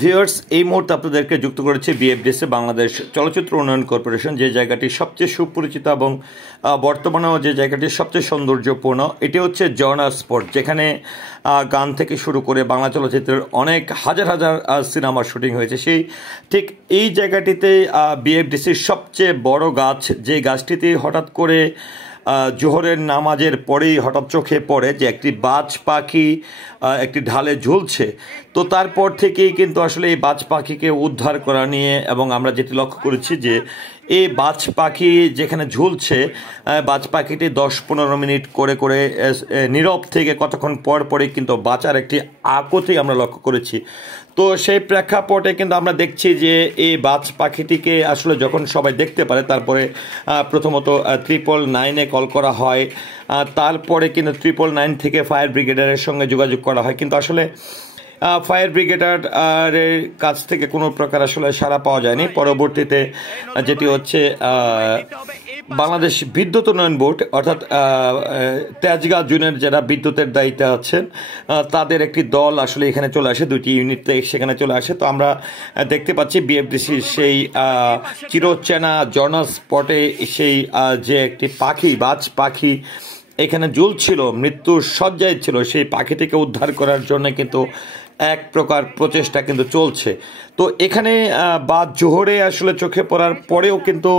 Viewers, এই মুহূর্তে আপনাদেরকে যুক্ত করেছে বিএফডিসি বাংলাদেশ চলচ্চিত্র উন্নয়ন কর্পোরেশন, যে জায়গাটি সবচেয়ে সুপরিচিত এবং বর্তমানেও যে জায়গাটি সবচেয়ে সৌন্দর্যপূর্ণ। এটি হচ্ছে ঝর্ণা স্পট, যেখানে গান থেকে শুরু করে বাংলা চলচ্চিত্রের অনেক হাজার হাজার সিনেমার শুটিং হয়েছে। সেই ঠিক এই জায়গাটিতে বিএফডিসির সবচেয়ে বড় গাছ, যে গাছটিতে হঠাৎ করে জোহরের নামাজের পরেই হঠাৎ চোখে পড়ে যে একটি বাজ পাখি একটি ঢালে ঝুলছে। তো তারপর থেকেই কিন্তু আসলে এই বাজ পাখিকে উদ্ধার করা নিয়ে, এবং আমরা যেটি লক্ষ্য করেছি যে এই বাজ পাখি যেখানে ঝুলছে, বাজ পাখিটি 10-15 মিনিট করে করে নীরব থেকে কতক্ষণ পর পরে কিন্তু বাঁচার একটি আকুতি আমরা লক্ষ্য করেছি। তো সেই প্রেক্ষাপটে কিন্তু আমরা দেখছি যে এই বাজ পাখিটিকে আসলে যখন সবাই দেখতে পারে, তারপরে প্রথমত 999-এ কল করা হয়, তারপরে কিন্তু 999 থেকে ফায়ার ব্রিগেডের সঙ্গে যোগাযোগ করা হয়, কিন্তু আসলে ফায়ার ব্রিগেডের কাছ থেকে কোনো প্রকার আসলে সাড়া পাওয়া যায়নি। পরবর্তীতে যেটি হচ্ছে বাংলাদেশ বিদ্যুৎ উন্নয়ন বোর্ড, অর্থাৎ তেজগাঁ জোনের যারা বিদ্যুতের দায়িত্বে আছেন, তাদের একটি দল আসলে এখানে চলে আসে, 2টি ইউনিট সেখানে চলে আসে। তো আমরা দেখতে পাচ্ছি বিএফডিসির সেই চিরচেনা ঝর্ণা স্পটে সেই যে একটি পাখি, বাজ পাখি এখানে ঝুলছিল, মৃত্যুর শয্যায় ছিল, সেই পাখিটিকে উদ্ধার করার জন্য কিন্তু এক প্রকার প্রচেষ্টা কিন্তু চলছে। তো এখানে বাদ জোহরে আসলে চোখে পড়ার পরেও কিন্তু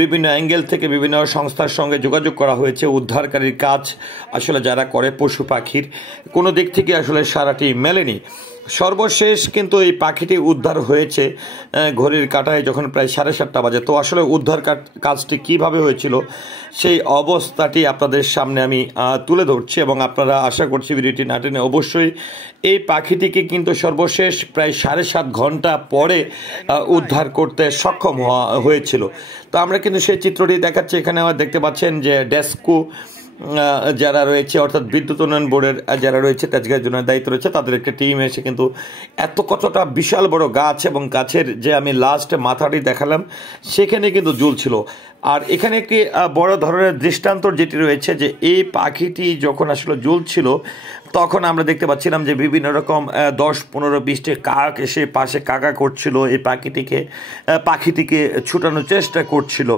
বিভিন্ন অ্যাঙ্গেল থেকে বিভিন্ন সংস্থার সঙ্গে যোগাযোগ করা হয়েছে। উদ্ধারকারীর কাজ আসলে যারা করে পশু পাখির, কোনো দিক থেকে আসলে সারাটি মেলেনি। সর্বশেষ কিন্তু এই পাখিটি উদ্ধার হয়েছে ঘড়ির কাঁটায় যখন প্রায় 7:30 বাজে। তো আসলে উদ্ধার কাজটি কিভাবে হয়েছিল সেই অবস্থাটি আপনাদের সামনে আমি তুলে ধরছি, এবং আপনারা আশা করছি ভিডিওটি না টেনে অবশ্যই এই পাখিটিকে কিন্তু সর্বশেষ প্রায় 7.5 ঘন্টা পরে উদ্ধার করতে সক্ষম হয়েছিল। তো আমরা কিন্তু সেই চিত্রটি দেখাচ্ছি। এখানে আমার দেখতে পাচ্ছেন যে ডেস্কো যারা রয়েছে, অর্থাৎ বিদ্যুৎ উন্নয়ন বোর্ডের যারা রয়েছে, তেজগাঁ জোনের দায়িত্ব রয়েছে, তাদের একটা টিম এসে কিন্তু কতটা বিশাল বড় গাছ, এবং গাছের যে আমি লাস্ট মাথাটি দেখালাম সেখানে কিন্তু ঝুলছিল। আর এখানে একটি বড় ধরনের দৃষ্টান্ত যেটি রয়েছে, যে এই পাখিটি যখন আসলে ঝুলছিল তখন আমরা দেখতে পাচ্ছিলাম যে বিভিন্ন রকম 10-15-20টি কাক এসে পাশে কাকা করছিল, এই পাখিটিকে ছুটানোর চেষ্টা করছিল।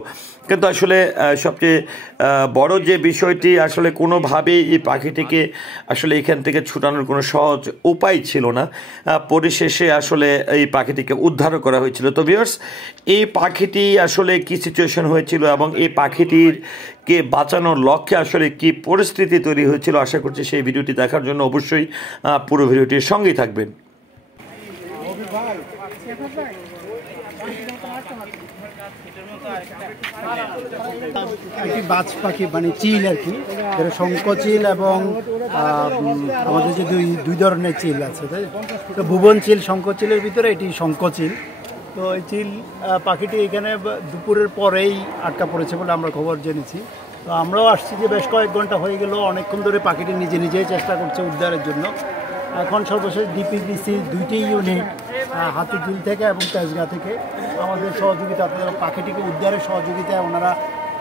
কিন্তু আসলে সবচেয়ে বড় যে বিষয়টি, আসলে কোনোভাবেই এই পাখিটিকে আসলে এখান থেকে ছুটানোর কোনো সহজ উপায় ছিল না। পরিশেষে আসলে এই পাখিটিকে উদ্ধারও করা হয়েছিল। তো ভিউয়ার্স, এই পাখিটি আসলে কি সিচুয়েশন হয়েছিল এবং এই পাখিটিকে বাঁচানোর লক্ষ্যে আসলে কি পরিস্থিতি তৈরি হয়েছিল, আশা করছি সেই ভিডিওটি দেখার জন্য অবশ্যই পুরো ভিডিওটির সঙ্গেই থাকবেন। একটি বাজ পাখি মানে চিল আর কি, এটা শঙ্খচিল এবং আমাদের যে দুই ধরনের চিল আছে, তাই তো ভুবন চিল, শঙ্খচিলের ভিতরে এটি শঙ্খচিল। তো এই চিল পাখিটি এখানে দুপুরের পরেই আটকা পড়েছে বলে আমরা খবর জেনেছি। তো আমরাও আসছি যে বেশ কয়েক ঘন্টা হয়ে গেল, অনেকক্ষণ ধরে পাখিটি নিজেই চেষ্টা করছে উদ্ধারের জন্য। এখন সর্বশেষ ডিপিডিসির 2টি ইউনিট হাতিঝিল থেকে এবং তেজগাঁ থেকে আমাদের সহযোগিতা, পাখিটিকে উদ্ধারের সহযোগিতায় ওনারা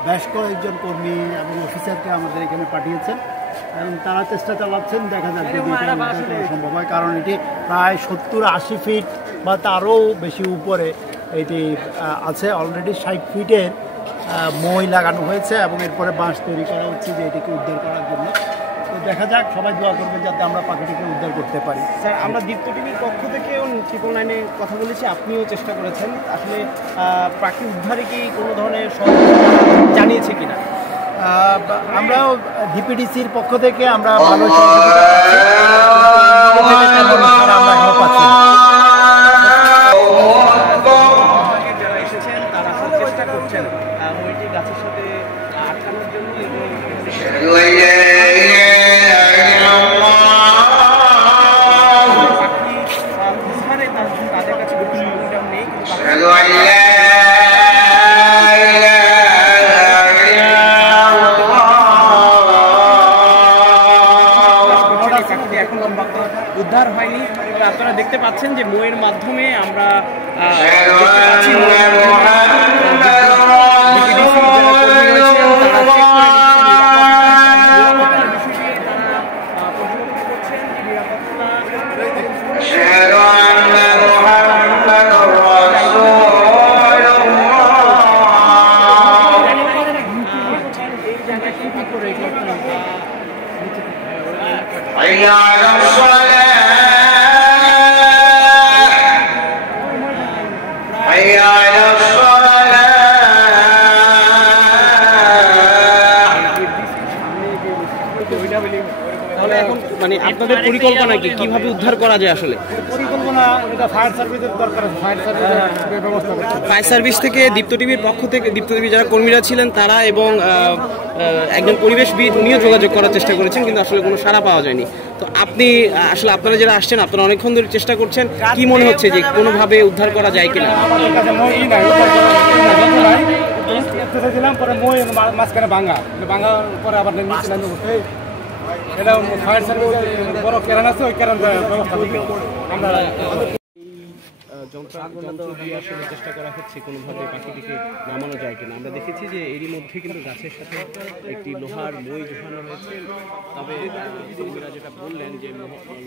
বেশ কয়েকজন কর্মী এবং অফিসারকে আমাদের এখানে পাঠিয়েছেন, এবং তারা চেষ্টা চালাচ্ছেন। দেখা যাক যদি এটা উদ্ধার করা সম্ভব হয়, কারণ এটি প্রায় 70-80 ফিট বা তারও বেশি উপরে এটি আছে। অলরেডি 60 ফিটের মই লাগানো হয়েছে এবং এরপরে বাঁশ তৈরি করা হচ্ছে যে এটিকে উদ্ধার করার জন্য। তো দেখা যাক, সবাই দোয়া করবেন যাতে আমরা পাখিটিকে উদ্ধার করতে পারি। স্যার, আমরা দীপ্ত টিভির পক্ষ থেকেও 999-এ কথা বলেছি, আপনিও চেষ্টা করেছেন। আসলে পাখি উদ্ধারে কি কোনো ধরনের সহযোগিতা জানিয়েছে কিনা? আমরাও ডিপিডিসির পক্ষ থেকে আমরা ভালো সহযোগিতা পাচ্ছি। যারা এসেছেন তারা চেষ্টা করছেন ওইটি গাছের সাথে আটকানোর জন্য, তাদের কাছে নেই, এখন উদ্ধার হয়নি। আপনারা দেখতে পাচ্ছেন যে মইয়ের মাধ্যমে আমরা নিরাপত্তা আপনাদের পরিকল্পনা কি, কিভাবে উদ্ধার করা যায় আসলে? পরিকল্পনা এটা ফায়ার সার্ভিসের দরকার আছে, ফায়ার সার্ভিসের ব্যবস্থা করতে হবে। ফায়ার সার্ভিস থেকে, দীপ্ত টিভির পক্ষ থেকে, দীপ্ত টিভির যারা কর্মীরা ছিলেন তারা এবং একজন পরিবেশবিদ উনিও যোগাযোগ করার চেষ্টা করেছেন, কিন্তু আসলে কোনো সাড়া পাওয়া যায়নি। তো আপনি আসলে আপনারা যারা আসছেন, আপনারা অনেকক্ষণ ধরে চেষ্টা করছেন, কি মনে হচ্ছে যে কোনোভাবে উদ্ধার করা যায় কিনা? আমাদের কাছে মই নাই, দিলাম পরে মই মাঝখানে ভাঙা পরে আবার নিচে নামে বসে এটা ফায়ার সার্ভিস বড় ক্যারান আছে, ওই ক্যারান ব্যবস্থা আমরা যন্ত্র দিয়ে আসলে চেষ্টা করা হচ্ছে কোনোভাবে পাখিটিকে নামানো যায় কিনা। আমরা দেখেছি যে এরই মধ্যে কিন্তু গাছের সাথে একটি লোহার মই ঝোলানো হয়েছে, তবে কর্মীরা যেটা বললেন যে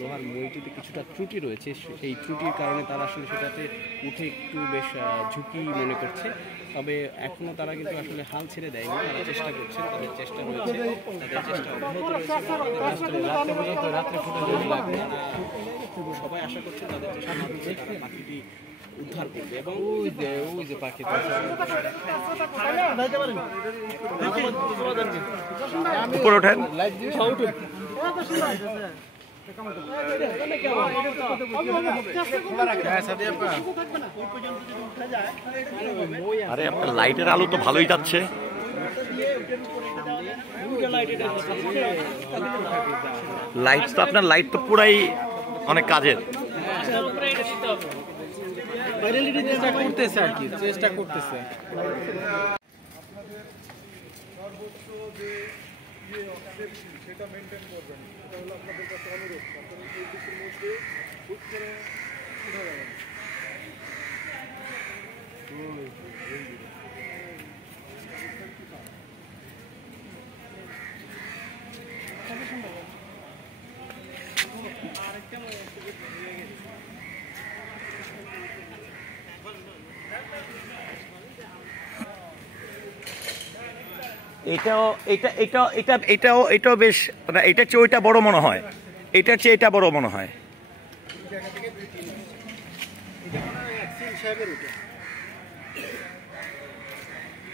লোহার মইটিতে কিছুটা ত্রুটি রয়েছে, সেই ত্রুটির কারণে তারা আসলে সেটাতে উঠে একটু বেশ ঝুঁকি মনে করছে। তবে এখনও তারা কিন্তু আসলে হাল ছেড়ে দেয়নি, তারা চেষ্টা করছেন, তাদের চেষ্টা রয়েছে, তাদের চেষ্টা অব্যাহত রয়েছে। রাত্রে সবাই আশা করছেন তাদের চেষ্টা মাধ্যমে তারা পাখিটি উদ্ধার করবে। এবং ওই যে পাখি উপরে ওঠেন। আরে আপনার লাইটের আলো তো ভালোই যাচ্ছে। লাইট তো আপনার লাইট তো পুরাই অনেক কাজের। চেষ্টা করতেছে আর কি, চেষ্টা করতেছে। সেটা মেনটেন করবেন, এটা হলো আপনাদের কাছে অনুরোধ। আপনারা এই কিছুর মধ্যে হুট করে উঠে যাবেন। এটাও বেশ, এটা চেয়ে ওইটা বড় মনে হয়, এটার চেয়ে এটা বড় মনে হয়।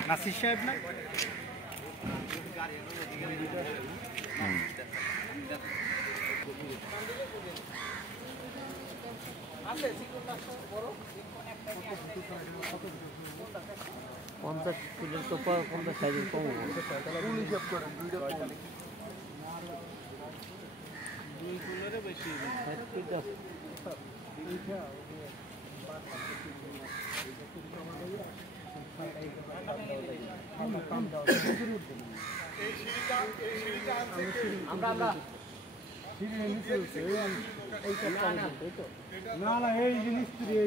নাসির সাহেব না? না এই জিনিস এই